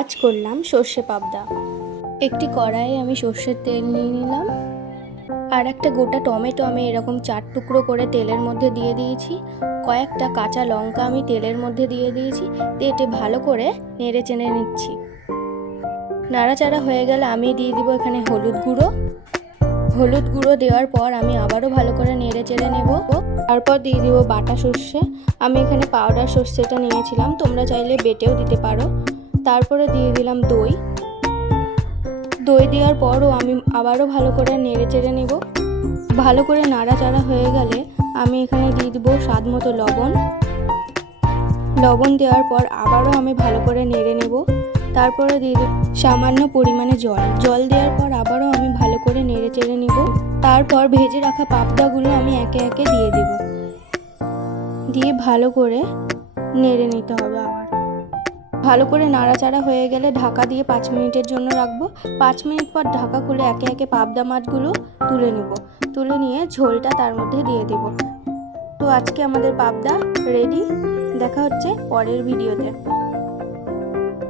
আজ করলাম সর্ষে পাবদা। একটি কড়াইয়ে আমি সর্ষের তেল নিয়ে নিলাম, আর একটা গোটা টমেটো আমি এরকম 4 টুকরো করে তেলের মধ্যে দিয়ে দিয়েছি। কয়েকটা কাঁচা লঙ্কা আমি তেলের মধ্যে দিয়ে দিয়েছি। এটি ভালো করে নেড়ে চেড়ে নিচ্ছি। নাড়াচাড়া হয়ে গেলে আমি দিয়ে দিব এখানে হলুদ গুঁড়ো। হলুদ গুঁড়ো দেওয়ার পর আমি আবারও ভালো করে নেড়ে চেড়ে নেব। তারপর দিয়ে দিব বাটা সর্ষে। আমি এখানে পাউডার সর্ষেটা নিয়েছিলাম, তোমরা চাইলে বেটেও দিতে পারো। তারপরে দিয়ে দিলাম দই। দই দেওয়ার পরও আমি আবারও ভালো করে নেড়ে চেড়ে নেব। ভালো করে নাড়াচাড়া হয়ে গেলে আমি এখানে দিয়ে দিব স্বাদ মতো লবণ। লবণ দেওয়ার পর আবারও আমি ভালো করে নেড়ে নেব। তারপরে দিয়ে দেব সামান্য পরিমাণে জল দেওয়ার পর আবারও আমি ভালো করে নেড়ে চেড়ে নেব। তারপর ভেজে রাখা পাবদাগুলো আমি একে একে দিয়ে দেব। দিয়ে ভালো করে নেড়ে নিতে হবে। আবার ভালো করে নাড়াচাড়া হয়ে গেলে ঢাকা দিয়ে 5 মিনিটের জন্য রাখবো। 5 মিনিট পর ঢাকা খুলে একে একে পাবদা মাছগুলো তুলে নেব। তুলে নিয়ে ঝোলটা তার মধ্যে দিয়ে দেব। তো আজকে আমাদের পাবদা রেডি। দেখা হচ্ছে পরের ভিডিওতে।